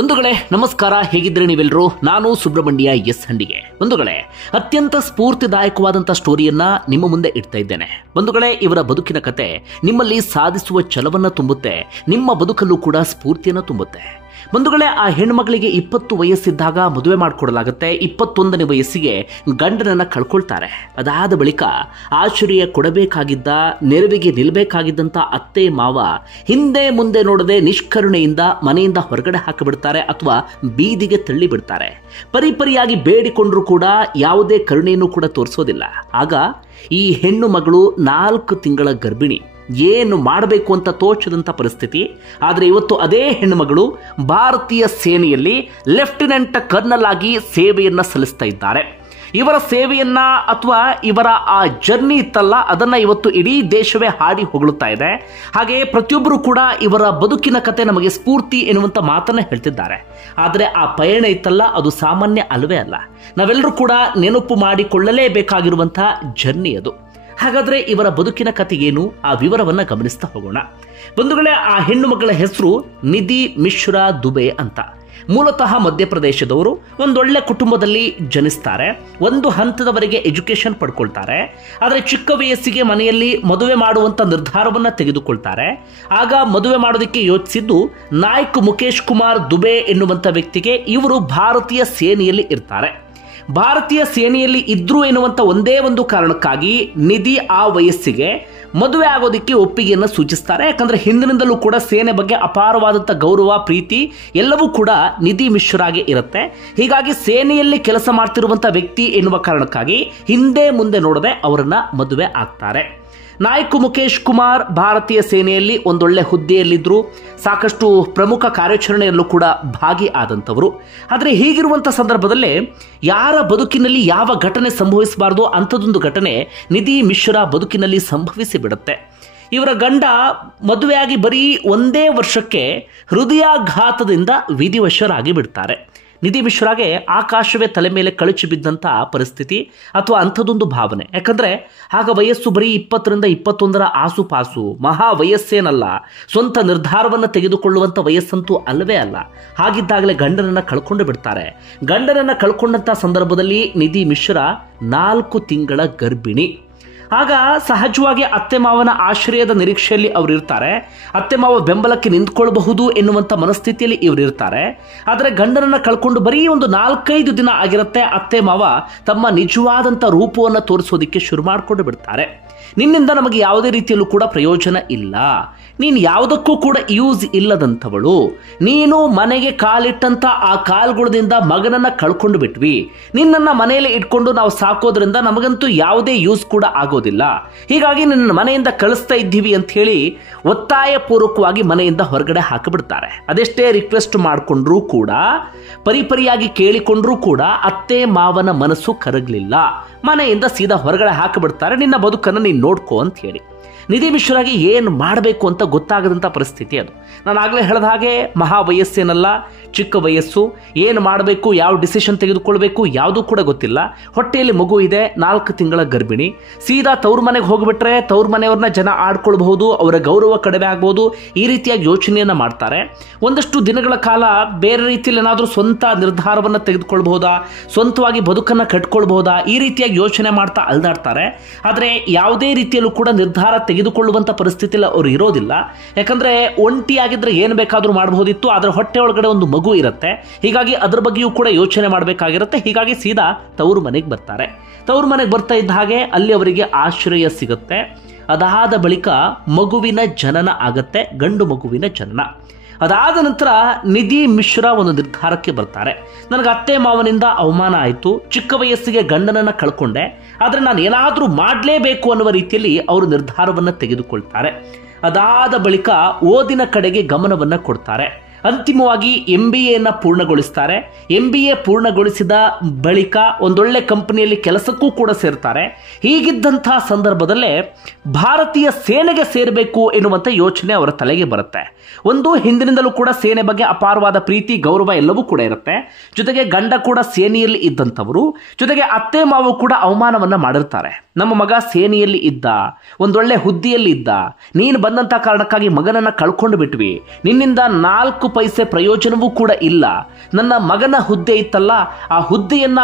ಬಂಧುಗಳೇ ನಮಸ್ಕಾರ, ಹೇಗಿದ್ರೆ ನೀವೆಲ್ಲರೂ? ನಾನು ಸುಬ್ರಹ್ಮಣ್ಯ ಎಸ್ ಹಂಡಿಗೆ. ಬಂಧುಗಳೇ, ಅತ್ಯಂತ ಸ್ಫೂರ್ತಿದಾಯಕವಾದಂತಹ ಸ್ಟೋರಿಯನ್ನ ನಿಮ್ಮ ಮುಂದೆ ಇಡ್ತಾ ಇದ್ದೇನೆ. ಬಂಧುಗಳೇ, ಇವರ ಬದುಕಿನ ಕತೆ ನಿಮ್ಮಲ್ಲಿ ಸಾಧಿಸುವ ಛಲವನ್ನ ತುಂಬುತ್ತೆ, ನಿಮ್ಮ ಬದುಕಲ್ಲೂ ಕೂಡ ಸ್ಫೂರ್ತಿಯನ್ನ ತುಂಬುತ್ತೆ. ಬಂಧುಗಳೇ, ಆ ಹೆಣ್ಮಗಳಿಗೆ 20 ವಯಸ್ಸಿದ್ದಾಗ ಮದುವೆ ಮಾಡಿಕೊಡಲಾಗುತ್ತೆ. 21ನೇ ವಯಸ್ಸಿಗೆ ಗಂಡನನ್ನ ಕಳ್ಕೊಳ್ತಾರೆ. ಅದಾದ ಬಳಿಕ ಆಶ್ರಯ ಕೊಡಬೇಕಾಗಿದ್ದ, ನೆರವಿಗೆ ನಿಲ್ಲಬೇಕಾಗಿದ್ದಂತ ಅತ್ತೆ ಮಾವ ಹಿಂದೆ ಮುಂದೆ ನೋಡದೆ ನಿಷ್ಕರುಣೆಯಿಂದ ಮನೆಯಿಂದ ಹೊರಗಡೆ ಹಾಕಿಬಿಡ್ತಾರೆ ಅಥವಾ ಬೀದಿಗೆ ತಳ್ಳಿ ಬಿಡ್ತಾರೆ. ಪರಿಪರಿಯಾಗಿ ಬೇಡಿಕೊಂಡ್ರೂ ಕೂಡ ಯಾವುದೇ ಕರುಣೆಯನ್ನು ಕೂಡ ತೋರಿಸೋದಿಲ್ಲ. ಆಗ ಈ ಹೆಣ್ಣು ಮಗಳು 4 ತಿಂಗಳ ಗರ್ಭಿಣಿ. ಏನು ಮಾಡಬೇಕು ಅಂತ ತೋಚದಂತ ಪರಿಸ್ಥಿತಿ. ಆದರೆ ಇವತ್ತು ಅದೇ ಹೆಣ್ಣುಮಗಳು ಭಾರತೀಯ ಸೇನೆಯಲ್ಲಿ ಲೆಫ್ಟಿನೆಂಟ್ ಕರ್ನಲ್ ಆಗಿ ಸೇವೆಯನ್ನ ಸಲ್ಲಿಸ್ತಾ ಇದ್ದಾರೆ. ಇವರ ಸೇವೆಯನ್ನ ಅಥವಾ ಇವರ ಆ ಜರ್ನಿ ಇತ್ತಲ್ಲ, ಅದನ್ನ ಇವತ್ತು ಇಡೀ ದೇಶವೇ ಹಾಡಿ ಹೊಗಳುತ್ತಾ ಇದೆ. ಹಾಗೆಯೇ ಪ್ರತಿಯೊಬ್ಬರು ಕೂಡ ಇವರ ಬದುಕಿನ ಕತೆ ನಮಗೆ ಸ್ಫೂರ್ತಿ ಎನ್ನುವಂತ ಮಾತನ್ನ ಹೇಳ್ತಿದ್ದಾರೆ. ಆದರೆ ಆ ಪಯಣ ಇತ್ತಲ್ಲ, ಅದು ಸಾಮಾನ್ಯ ಅಲ್ಲವೇ ಅಲ್ಲ. ನಾವೆಲ್ಲರೂ ಕೂಡ ನೆನಪು ಮಾಡಿಕೊಳ್ಳಲೇಬೇಕಾಗಿರುವಂತಹ ಜರ್ನಿ ಅದು. ಹಾಗಾದ್ರೆ ಇವರ ಬದುಕಿನ ಕತೆ ಏನು, ಆ ವಿವರವನ್ನ ಗಮನಿಸ್ತಾ ಹೋಗೋಣ. ಬಂಧುಗಳೇ, ಆ ಹೆಣ್ಣು ಮಗಳ ಹೆಸರು ನಿಧಿ ಮಿಶ್ರಾ ದುಬೆ ಅಂತ. ಮೂಲತಃ ಮಧ್ಯಪ್ರದೇಶದವರು. ಒಂದೊಳ್ಳೆ ಕುಟುಂಬದಲ್ಲಿ ಜನಿಸ್ತಾರೆ. ಒಂದು ಹಂತದವರೆಗೆ ಎಜುಕೇಶನ್ ಪಡ್ಕೊಳ್ತಾರೆ. ಆದರೆ ಚಿಕ್ಕ ವಯಸ್ಸಿಗೆ ಮನೆಯಲ್ಲಿ ಮದುವೆ ಮಾಡುವಂತ ನಿರ್ಧಾರವನ್ನ ತೆಗೆದುಕೊಳ್ತಾರೆ. ಆಗ ಮದುವೆ ಮಾಡೋದಕ್ಕೆ ಯೋಚಿಸಿದ್ದು ನಾಯಕ್ ಮುಖೇಶ್ ಕುಮಾರ್ ದುಬೆ ಎನ್ನುವಂತ ವ್ಯಕ್ತಿಗೆ. ಇವರು ಭಾರತೀಯ ಸೇನೆಯಲ್ಲಿ ಇರ್ತಾರೆ. ಭಾರತೀಯ ಸೇನೆಯಲ್ಲಿ ಇದ್ರು ಎನ್ನುವಂತ ಒಂದೇ ಒಂದು ಕಾರಣಕ್ಕಾಗಿ ನಿಧಿ ಆ ವಯಸ್ಸಿಗೆ ಮದುವೆ ಆಗೋದಕ್ಕೆ ಒಪ್ಪಿಗೆಯನ್ನು ಸೂಚಿಸ್ತಾರೆ. ಯಾಕಂದ್ರೆ ಹಿಂದಿನಿಂದಲೂ ಕೂಡ ಸೇನೆ ಬಗ್ಗೆ ಅಪಾರವಾದಂಥ ಗೌರವ, ಪ್ರೀತಿ ಎಲ್ಲವೂ ಕೂಡ ನಿಧಿ ಮಿಶ್ರಾಗೆ ಇರುತ್ತೆ. ಹೀಗಾಗಿ ಸೇನೆಯಲ್ಲಿ ಕೆಲಸ ಮಾಡ್ತಿರುವಂತ ವ್ಯಕ್ತಿ ಎನ್ನುವ ಕಾರಣಕ್ಕಾಗಿ ಹಿಂದೆ ಮುಂದೆ ನೋಡದೆ ಅವರನ್ನ ಮದುವೆ ಆಗ್ತಾರೆ. ನಾಯಕ್ ಮುಖೇಶ್ ಕುಮಾರ್ ಭಾರತೀಯ ಸೇನೆಯಲ್ಲಿ ಒಂದೊಳ್ಳೆ ಹುದ್ದೆಯಲ್ಲಿದ್ದರು. ಸಾಕಷ್ಟು ಪ್ರಮುಖ ಕಾರ್ಯಾಚರಣೆಯಲ್ಲೂ ಕೂಡ ಭಾಗಿ ಆದಂಥವರು. ಆದರೆ ಹೀಗಿರುವಂಥ ಸಂದರ್ಭದಲ್ಲೇ ಯಾರ ಬದುಕಿನಲ್ಲಿ ಯಾವ ಘಟನೆ ಸಂಭವಿಸಬಾರ್ದು ಅಂಥದ್ದೊಂದು ಘಟನೆ ನಿಧಿ ಮಿಶ್ರಾ ಬದುಕಿನಲ್ಲಿ ಸಂಭವಿಸಿ ಬಿಡುತ್ತೆ. ಇವರ ಗಂಡ ಮದುವೆಯಾಗಿ ಬರೀ ಒಂದೇ ವರ್ಷಕ್ಕೆ ಹೃದಯಾಘಾತದಿಂದ ವಿಧಿವಶರಾಗಿ ಬಿಡ್ತಾರೆ. ನಿಧಿ ಮಿಶ್ರಾಗೆ ಆಕಾಶವೇ ತಲೆ ಮೇಲೆ ಕಳಚಿ ಬಿದ್ದಂಥ ಪರಿಸ್ಥಿತಿ ಅಥವಾ ಅಂಥದ್ದೊಂದು ಭಾವನೆ. ಯಾಕಂದರೆ ಆಗ ವಯಸ್ಸು ಬರೀ 20ರಿಂದ 21ರ ಆಸುಪಾಸು. ಮಹಾ ವಯಸ್ಸೇನಲ್ಲ, ಸ್ವಂತ ನಿರ್ಧಾರವನ್ನು ತೆಗೆದುಕೊಳ್ಳುವಂಥ ವಯಸ್ಸಂತೂ ಅಲ್ಲವೇ ಅಲ್ಲ. ಹಾಗಿದ್ದಾಗಲೇ ಗಂಡನನ್ನು ಕಳ್ಕೊಂಡು ಬಿಡ್ತಾರೆ. ಗಂಡನನ್ನು ಕಳ್ಕೊಂಡಂಥ ಸಂದರ್ಭದಲ್ಲಿ ನಿಧಿ ಮಿಶ್ರಾ 4 ತಿಂಗಳ ಗರ್ಭಿಣಿ. ಆಗ ಸಹಜವಾಗಿ ಅತ್ತೆ ಮಾವನ ಆಶ್ರಯದ ನಿರೀಕ್ಷೆಯಲ್ಲಿ ಅವರು ಇರ್ತಾರೆ. ಅತ್ತೆ ಮಾವ ಬೆಂಬಲಕ್ಕೆ ನಿಂತ್ಕೊಳ್ಬಹುದು ಎನ್ನುವಂಥ ಮನಸ್ಥಿತಿಯಲ್ಲಿ ಇವರು ಇರ್ತಾರೆ. ಆದರೆ ಗಂಡನನ್ನ ಕಳ್ಕೊಂಡು ಬರೀ ಒಂದು 4-5 ದಿನ ಆಗಿರುತ್ತೆ. ಅತ್ತೆ ಮಾವ ತಮ್ಮ ನಿಜವಾದಂಥ ರೂಪವನ್ನು ತೋರಿಸೋದಿಕ್ಕೆ ಶುರು ಮಾಡಿಕೊಂಡು ಬಿಡ್ತಾರೆ. ನಿನ್ನಿಂದ ನಮಗೆ ಯಾವುದೇ ರೀತಿಯಲ್ಲೂ ಕೂಡ ಪ್ರಯೋಜನ ಇಲ್ಲ, ನೀನು ಯಾವುದಕ್ಕೂ ಕೂಡ ಯೂಸ್ ಇಲ್ಲದಂಥವಳು, ನೀನು ಮನೆಗೆ ಕಾಲಿಟ್ಟಂತ ಆ ಕಾಲ್ಗುಳದಿಂದ ಮಗನನ್ನ ಕಳ್ಕೊಂಡು ಬಿಟ್ವಿ, ನಿನ್ನನ್ನು ಮನೆಯಲ್ಲಿ ಇಟ್ಕೊಂಡು ನಾವು ಸಾಕೋದ್ರಿಂದ ನಮಗಂತೂ ಯಾವುದೇ ಯೂಸ್ ಕೂಡ ಆಗೋದಿಲ್ಲ, ಹೀಗಾಗಿ ನಿನ್ನ ಮನೆಯಿಂದ ಕಳಿಸ್ತಾ ಇದ್ದೀವಿ ಅಂತ ಹೇಳಿ ಒತ್ತಾಯ ಪೂರ್ವಕವಾಗಿ ಮನೆಯಿಂದ ಹೊರಗಡೆ ಹಾಕಿಬಿಡ್ತಾರೆ. ಅದೆಷ್ಟೇ ರಿಕ್ವೆಸ್ಟ್ ಮಾಡಿಕೊಂಡ್ರೂ ಕೂಡ, ಪರಿಪರಿಯಾಗಿ ಕೇಳಿಕೊಂಡ್ರೂ ಕೂಡ ಅತ್ತೆ ಮಾವನ ಮನಸ್ಸು ಕರಗಲಿಲ್ಲ. ಮನೆಯಿಂದ ಸೀದಾ ಹೊರಗಡೆ ಹಾಕಿಬಿಡ್ತಾರೆ. ನಿನ್ನ ಬದುಕನ್ನು ನೀನು ನೋಡ್ಕೋ ಅಂತ ಹೇಳಿ. ನಿಧಿ ಮಿಶ್ರಾಗೆ ಏನು ಮಾಡಬೇಕು ಅಂತ ಗೊತ್ತಾಗದಂಥ ಪರಿಸ್ಥಿತಿ ಅದು. ನಾನು ಆಗಲೇ ಹೇಳಿದ ಹಾಗೆ ಮಹಾ ವಯಸ್ಸೇನಲ್ಲ, ಚಿಕ್ಕ ವಯಸ್ಸು. ಏನು ಮಾಡಬೇಕು, ಯಾವ ಡಿಸಿಷನ್ ತೆಗೆದುಕೊಳ್ಬೇಕು ಯಾವುದೂ ಕೂಡ ಗೊತ್ತಿಲ್ಲ. ಹೊಟ್ಟೆಯಲ್ಲಿ ಮಗು ಇದೆ, 4 ತಿಂಗಳ ಗರ್ಭಿಣಿ. ಸೀದಾ ತವ್ರ ಮನೆಗೆ ಹೋಗಿಬಿಟ್ರೆ ತವ್ರ ಮನೆಯವ್ರನ್ನ ಜನ ಆಡ್ಕೊಳ್ಬಹುದು, ಅವರ ಗೌರವ ಕಡಿಮೆ ಆಗ್ಬೋದು, ಈ ರೀತಿಯಾಗಿ ಯೋಚನೆಯನ್ನು ಮಾಡ್ತಾರೆ. ಒಂದಷ್ಟು ದಿನಗಳ ಕಾಲ ಬೇರೆ ರೀತಿಯಲ್ಲಿ ಏನಾದರೂ ಸ್ವಂತ ನಿರ್ಧಾರವನ್ನು ತೆಗೆದುಕೊಳ್ಬಹುದಾ, ಸ್ವಂತವಾಗಿ ಬದುಕನ್ನು ಕಟ್ಕೊಳ್ಬಹುದಾ, ಈ ರೀತಿಯಾಗಿ ಯೋಚನೆ ಮಾಡ್ತಾ ಅಲ್ದಾಡ್ತಾರೆ. ಆದರೆ ಯಾವುದೇ ರೀತಿಯಲ್ಲೂ ಕೂಡ ನಿರ್ಧಾರ ತೆಗೆದುಕೊಳ್ಳುವಂಥ ಪರಿಸ್ಥಿತಿಯಲ್ಲಿ ಅವರು ಇರೋದಿಲ್ಲ. ಯಾಕಂದರೆ ಒಂಟಿಯಾಗಿದ್ದರೆ ಏನು ಬೇಕಾದರೂ ಮಾಡಬಹುದಿತ್ತು. ಆದರೆ ಹೊಟ್ಟೆ ಒಳಗಡೆ ಒಂದು ಮಗು ಇರುತ್ತೆ. ಹೀಗಾಗಿ ಅದ್ರ ಬಗ್ಗೆಯೂ ಕೂಡ ಯೋಚನೆ ಮಾಡಬೇಕಾಗಿರುತ್ತೆ. ಹೀಗಾಗಿ ಸೀದಾ ತವರು ಮನೆಗೆ ಬರ್ತಾರೆ. ತವರು ಮನೆಗೆ ಬರ್ತಾ ಇದ್ದ ಹಾಗೆ ಅಲ್ಲಿ ಅವರಿಗೆ ಆಶ್ರಯ ಸಿಗುತ್ತೆ. ಅದಾದ ಬಳಿಕ ಮಗುವಿನ ಜನನ ಆಗತ್ತೆ, ಗಂಡು ಮಗುವಿನ ಜನನ. ಅದಾದ ನಂತರ ನಿಧಿ ಮಿಶ್ರಾ ಒಂದು ನಿರ್ಧಾರಕ್ಕೆ ಬರ್ತಾರೆ. ನನಗೆ ಅತ್ತೆ ಮಾವನಿಂದ ಅವಮಾನ ಆಯಿತು, ಚಿಕ್ಕ ವಯಸ್ಸಿಗೆ ಗಂಡನನ್ನು ಕಳ್ಕೊಂಡೆ, ಆದರೆ ನಾನು ಏನಾದರೂ ಮಾಡಲೇಬೇಕು ಅನ್ನುವ ರೀತಿಯಲ್ಲಿ ಅವರು ನಿರ್ಧಾರವನ್ನು ತೆಗೆದುಕೊಳ್ತಾರೆ. ಅದಾದ ಬಳಿಕ ಓದಿನ ಕಡೆಗೆ ಗಮನವನ್ನು ಕೊಡ್ತಾರೆ. ಅಂತಿಮವಾಗಿ MBAಯನ್ನು ಪೂರ್ಣಗೊಳಿಸ್ತಾರೆ. MBA ಪೂರ್ಣಗೊಳಿಸಿದ ಬಳಿಕ ಒಂದೊಳ್ಳೆ ಕಂಪನಿಯಲ್ಲಿ ಕೆಲಸಕ್ಕೂ ಕೂಡ ಸೇರ್ತಾರೆ. ಹೀಗಿದ್ದಂತಹ ಸಂದರ್ಭದಲ್ಲೇ ಭಾರತೀಯ ಸೇನೆಗೆ ಸೇರಬೇಕು ಎನ್ನುವಂಥ ಯೋಚನೆ ಅವರ ತಲೆಗೆ ಬರುತ್ತೆ. ಒಂದು ಹಿಂದಿನಿಂದಲೂ ಕೂಡ ಸೇನೆ ಬಗ್ಗೆ ಅಪಾರವಾದ ಪ್ರೀತಿ, ಗೌರವ ಎಲ್ಲವೂ ಕೂಡ ಇರುತ್ತೆ. ಜೊತೆಗೆ ಗಂಡ ಕೂಡ ಸೇನೆಯಲ್ಲಿ ಇದ್ದಂಥವರು, ಜೊತೆಗೆ ಅತ್ತೆ ಮಾವು ಕೂಡ ಅವಮಾನವನ್ನ ಮಾಡಿರ್ತಾರೆ. ನಮ್ಮ ಮಗ ಸೇನೆಯಲ್ಲಿ ಇದ್ದ, ಒಂದೊಳ್ಳೆ ಹುದ್ದೆಯಲ್ಲಿ ಇದ್ದ, ನೀನು ಬಂದಂಥ ಕಾರಣಕ್ಕಾಗಿ ಮಗನನ್ನ ಕಳ್ಕೊಂಡು ಬಿಟ್ವಿ, ನಿನ್ನಿಂದ 4 ಪೈಸೆ ಪ್ರಯೋಜನವೂ ಕೂಡ ಇಲ್ಲ. ನನ್ನ ಮಗನ ಹುದ್ದೆ ಇತ್ತಲ್ಲ, ಆ ಹುದ್ದೆಯನ್ನ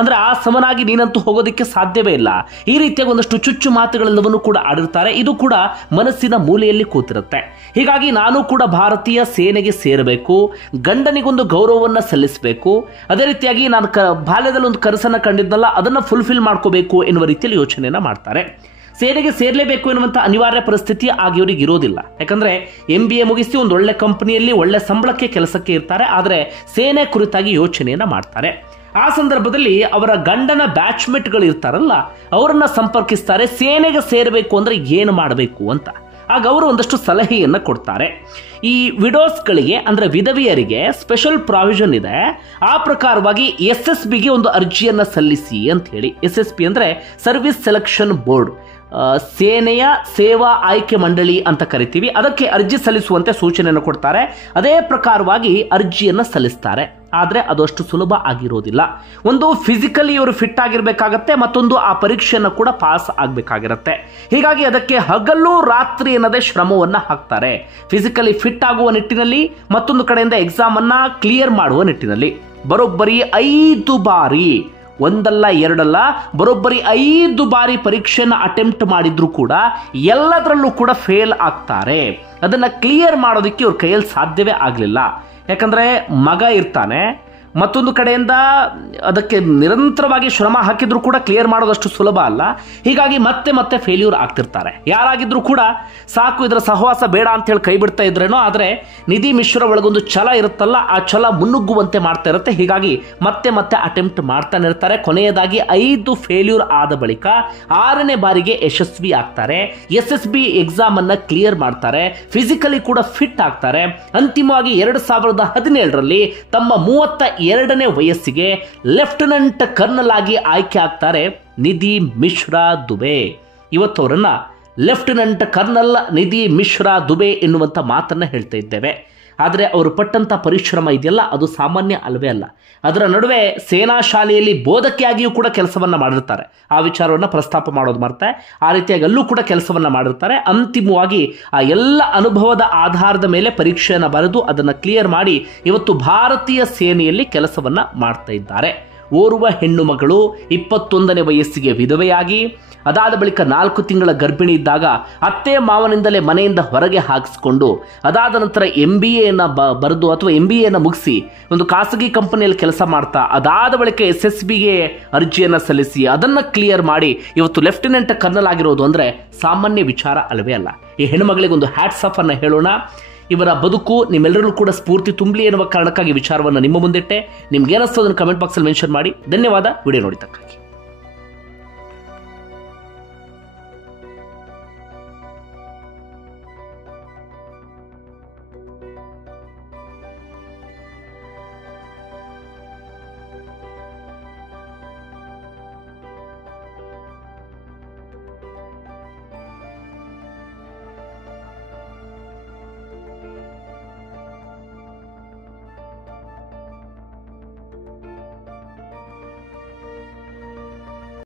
ಅಂದ್ರೆ ಆ ಸಮನಾಗಿ ನೀನಂತೂ ಹೋಗೋದಕ್ಕೆ ಸಾಧ್ಯವೇ ಇಲ್ಲ. ಈ ರೀತಿಯಾಗಿ ಒಂದಷ್ಟು ಚುಚ್ಚು ಮಾತುಗಳೆಲ್ಲವನ್ನು ಕೂಡ ಆಡಿರ್ತಾರೆ. ಇದು ಕೂಡ ಮನಸ್ಸಿನ ಮೂಲೆಯಲ್ಲಿ ಕೂತಿರುತ್ತೆ. ಹೀಗಾಗಿ ನಾನು ಕೂಡ ಭಾರತೀಯ ಸೇನೆಗೆ ಸೇರಬೇಕು, ಗಂಡನಿಗೊಂದು ಗೌರವವನ್ನ ಸಲ್ಲಿಸಬೇಕು, ಅದೇ ರೀತಿಯಾಗಿ ನಾನು ಬಾಲ್ಯದಲ್ಲಿ ಒಂದು ಕನಸನ್ನ ಕಂಡಿದ್ದಲ್ಲ ಅದನ್ನ ಫುಲ್ಫಿಲ್ ಮಾಡ್ಕೋಬೇಕು ಎನ್ನುವ ರೀತಿಯಲ್ಲಿ ಯೋಚನೆಯನ್ನ ಮಾಡ್ತಾರೆ. ಸೇನೆಗೆ ಸೇರಲೇಬೇಕು ಎನ್ನುವಂಥ ಅನಿವಾರ್ಯ ಪರಿಸ್ಥಿತಿ ಆಗಿಯವರಿಗೆ ಇರೋದಿಲ್ಲ. ಯಾಕಂದ್ರೆ MBA ಮುಗಿಸಿ ಒಂದು ಒಳ್ಳೆ ಕಂಪನಿಯಲ್ಲಿ ಒಳ್ಳೆ ಸಂಬಳಕ್ಕೆ ಕೆಲಸಕ್ಕೆ ಇರ್ತಾರೆ, ಆದರೆ ಸೇನೆ ಕುರಿತಾಗಿ ಯೋಚನೆಯನ್ನ ಮಾಡ್ತಾರೆ. ಆ ಸಂದರ್ಭದಲ್ಲಿ ಅವರ ಗಂಡನ ಬ್ಯಾಚ್ಮೇಟ್ಗಳು ಇರ್ತಾರಲ್ಲ, ಅವರನ್ನ ಸಂಪರ್ಕಿಸ್ತಾರೆ. ಸೇನೆಗೆ ಸೇರಬೇಕು ಅಂದ್ರೆ ಏನು ಮಾಡಬೇಕು ಅಂತ. ಆಗ ಅವರು ಒಂದಷ್ಟು ಸಲಹೆಯನ್ನ ಕೊಡ್ತಾರೆ. ಈ ವಿಡೋಸ್ಗಳಿಗೆ ಅಂದ್ರೆ ವಿಧವೆಯರಿಗೆ ಸ್ಪೆಷಲ್ ಪ್ರಾವಿಷನ್ ಇದೆ. ಆ ಪ್ರಕಾರವಾಗಿ SSBಗೆ ಒಂದು ಅರ್ಜಿಯನ್ನ ಸಲ್ಲಿಸಿ ಅಂತ ಹೇಳಿ. SSB ಅಂದ್ರೆ ಸರ್ವಿಸ್ ಸೆಲೆಕ್ಷನ್ ಬೋರ್ಡ್, ಸೇನೆಯ ಸೇವಾ ಆಯ್ಕೆ ಮಂಡಳಿ ಅಂತ ಕರಿತೀವಿ. ಅದಕ್ಕೆ ಅರ್ಜಿ ಸಲ್ಲಿಸುವಂತೆ ಸೂಚನೆಯನ್ನು ಕೊಡ್ತಾರೆ. ಅದೇ ಪ್ರಕಾರವಾಗಿ ಅರ್ಜಿಯನ್ನ ಸಲ್ಲಿಸ್ತಾರೆ. ಆದ್ರೆ ಅದು ಅಷ್ಟು ಸುಲಭ ಆಗಿರೋದಿಲ್ಲ. ಒಂದು ಫಿಸಿಕಲಿ ಇವರು ಫಿಟ್ ಆಗಿರ್ಬೇಕಾಗತ್ತೆ, ಮತ್ತೊಂದು ಆ ಪರೀಕ್ಷೆಯನ್ನು ಕೂಡ ಪಾಸ್ ಆಗ್ಬೇಕಾಗಿರತ್ತೆ. ಹೀಗಾಗಿ ಅದಕ್ಕೆ ಹಗಲು ರಾತ್ರಿ ಎನ್ನದೇ ಶ್ರಮವನ್ನ ಹಾಕ್ತಾರೆ. ಫಿಸಿಕಲಿ ಫಿಟ್ ಆಗುವ ನಿಟ್ಟಿನಲ್ಲಿ, ಮತ್ತೊಂದು ಕಡೆಯಿಂದ ಎಕ್ಸಾಮ್ ಅನ್ನ ಕ್ಲಿಯರ್ ಮಾಡುವ ನಿಟ್ಟಿನಲ್ಲಿ. ಬರೋಬ್ಬರಿ 5 ಬಾರಿ, ಒಂದಲ್ಲ ಎರಡಲ್ಲ, ಬರೋಬ್ಬರಿ 5 ಬಾರಿ ಪರೀಕ್ಷೆಯನ್ನು ಅಟೆಂಪ್ಟ್ ಮಾಡಿದ್ರು ಕೂಡ ಎಲ್ಲದರಲ್ಲೂ ಕೂಡ ಫೇಲ್ ಆಗ್ತಾರೆ. ಅದನ್ನ ಕ್ಲಿಯರ್ ಮಾಡೋದಕ್ಕೆ ಇವ್ರ ಕೈಯಲ್ಲಿ ಸಾಧ್ಯವೇ ಆಗಲಿಲ್ಲ. ಯಾಕಂದ್ರೆ ಮಗ ಇರ್ತಾನೆ, ಮತ್ತೊಂದು ಕಡೆಯಿಂದ ಅದಕ್ಕೆ ನಿರಂತರವಾಗಿ ಶ್ರಮ ಹಾಕಿದ್ರು ಕೂಡ ಕ್ಲಿಯರ್ ಮಾಡೋದಷ್ಟು ಸುಲಭ ಅಲ್ಲ. ಹೀಗಾಗಿ ಮತ್ತೆ ಮತ್ತೆ ಫೇಲ್ಯೂರ್ ಆಗ್ತಿರ್ತಾರೆ. ಯಾರಾಗಿದ್ರು ಕೂಡ ಸಾಕು ಇದರ ಸಹವಾಸ ಬೇಡ ಅಂತ ಹೇಳಿ ಕೈ ಬಿಡ್ತಾ ಇದ್ರೇನೋ, ಆದರೆ ನಿಧಿ ಮಿಶ್ರ ಒಳಗೊಂದು ಛಲ ಇರುತ್ತಲ್ಲ, ಆ ಛಲ ಮುನ್ನುಗ್ಗುವಂತೆ ಮಾಡ್ತಾ ಇರುತ್ತೆ. ಹೀಗಾಗಿ ಮತ್ತೆ ಮತ್ತೆ ಅಟೆಂಪ್ಟ್ ಮಾಡ್ತಾನೆ ಇರ್ತಾರೆ. ಕೊನೆಯದಾಗಿ 5 ಫೇಲ್ಯೂರ್ ಆದ ಬಳಿಕ 6ನೇ ಬಾರಿಗೆ ಯಶಸ್ವಿ ಆಗ್ತಾರೆ. SSB ಎಕ್ಸಾಮ್ ಅನ್ನ ಕ್ಲಿಯರ್ ಮಾಡ್ತಾರೆ. ಫಿಸಿಕಲಿ ಕೂಡ ಫಿಟ್ ಆಗ್ತಾರೆ. ಅಂತಿಮವಾಗಿ 2017ರಲ್ಲಿ ತಮ್ಮ 32ನೇ ವಯಸ್ಸಿಗೆ ಲೆಫ್ಟಿನೆಂಟ್ ಕರ್ನಲ್ ಆಗಿ ಆಯ್ಕೆ ಆಗ್ತಾರೆ ನಿಧಿ ಮಿಶ್ರಾ ದುಬೆ. ಇವತ್ತು ಅವರನ್ನ ಲೆಫ್ಟಿನೆಂಟ್ ಕರ್ನಲ್ ನಿಧಿ ಮಿಶ್ರಾ ದುಬೆ ಎನ್ನುವಂಥ ಮಾತನ್ನ ಹೇಳ್ತಾ ಇದ್ದೇವೆ. ಆದರೆ ಅವರು ಪಟ್ಟಂತ ಪರಿಶ್ರಮ ಇದೆಯಲ್ಲ, ಅದು ಸಾಮಾನ್ಯ ಅಲ್ಲವೇ ಅಲ್ಲ. ಅದರ ನಡುವೆ ಸೇನಾ ಶಾಲೆಯಲ್ಲಿ ಬೋಧಕಿಯಾಗಿಯೂ ಕೂಡ ಕೆಲಸವನ್ನ ಮಾಡಿರ್ತಾರೆ. ಆ ವಿಚಾರವನ್ನು ಪ್ರಸ್ತಾಪ ಮಾಡೋದು ಮರ್ತೆ, ಆ ರೀತಿಯಾಗಿ ಅಲ್ಲೂ ಕೂಡ ಕೆಲಸವನ್ನ ಮಾಡಿರ್ತಾರೆ. ಅಂತಿಮವಾಗಿ ಆ ಎಲ್ಲ ಅನುಭವದ ಆಧಾರದ ಮೇಲೆ ಪರೀಕ್ಷೆಯನ್ನು ಬರೆದು ಅದನ್ನು ಕ್ಲಿಯರ್ ಮಾಡಿ ಇವತ್ತು ಭಾರತೀಯ ಸೇನೆಯಲ್ಲಿ ಕೆಲಸವನ್ನ ಮಾಡ್ತಾ ಇದ್ದಾರೆ. ಓರ್ವ ಹೆಣ್ಣು ಮಗಳು 21ನೇ ವಯಸ್ಸಿಗೆ ವಿಧವೆಯಾಗಿ, ಅದಾದ ಬಳಿಕ 4 ತಿಂಗಳ ಗರ್ಭಿಣಿ ಇದ್ದಾಗ ಅತ್ತೆ ಮಾವನಿಂದಲೇ ಮನೆಯಿಂದ ಹೊರಗೆ ಹಾಕಿಸ್ಕೊಂಡು, ಅದಾದ ನಂತರ MBAಯನ್ನು ಬರೆದು ಅಥವಾ MBAಯನ್ನು ಮುಗಿಸಿ ಒಂದು ಖಾಸಗಿ ಕಂಪನಿಯಲ್ಲಿ ಕೆಲಸ ಮಾಡ್ತಾ, ಅದಾದ ಬಳಿಕ SSBಗೆ ಅರ್ಜಿಯನ್ನು ಸಲ್ಲಿಸಿ ಅದನ್ನು ಕ್ಲಿಯರ್ ಮಾಡಿ ಇವತ್ತು ಲೆಫ್ಟಿನೆಂಟ್ ಕರ್ನಲ್ ಆಗಿರೋದು ಅಂದರೆ ಸಾಮಾನ್ಯ ವಿಚಾರ ಅಲ್ಲವೇ ಅಲ್ಲ. ಈ ಹೆಣ್ಣುಮಗಳಿಗೆ ಒಂದು ಹ್ಯಾಟ್ಸ್ ಆಫ್ ಅನ್ನು ಹೇಳೋಣ. ಇವರ ಬದುಕು ನಿಮ್ಮೆಲ್ಲರೂ ಕೂಡ ಸ್ಫೂರ್ತಿ ತುಂಬಲಿ ಎನ್ನುವ ಕಾರಣಕ್ಕಾಗಿ ವಿಚಾರವನ್ನು ನಿಮ್ಮ ಮುಂದಿಟ್ಟೆ. ನಿಮ್ಗೆ ಏನಿಸ್ತೋ ಅದನ್ನು ಕಮೆಂಟ್ ಬಾಕ್ಸಲ್ಲಿ ಮೆನ್ಷನ್ ಮಾಡಿ. ಧನ್ಯವಾದ ವಿಡಿಯೋ ನೋಡಿದ್ದಕ್ಕಾಗಿ.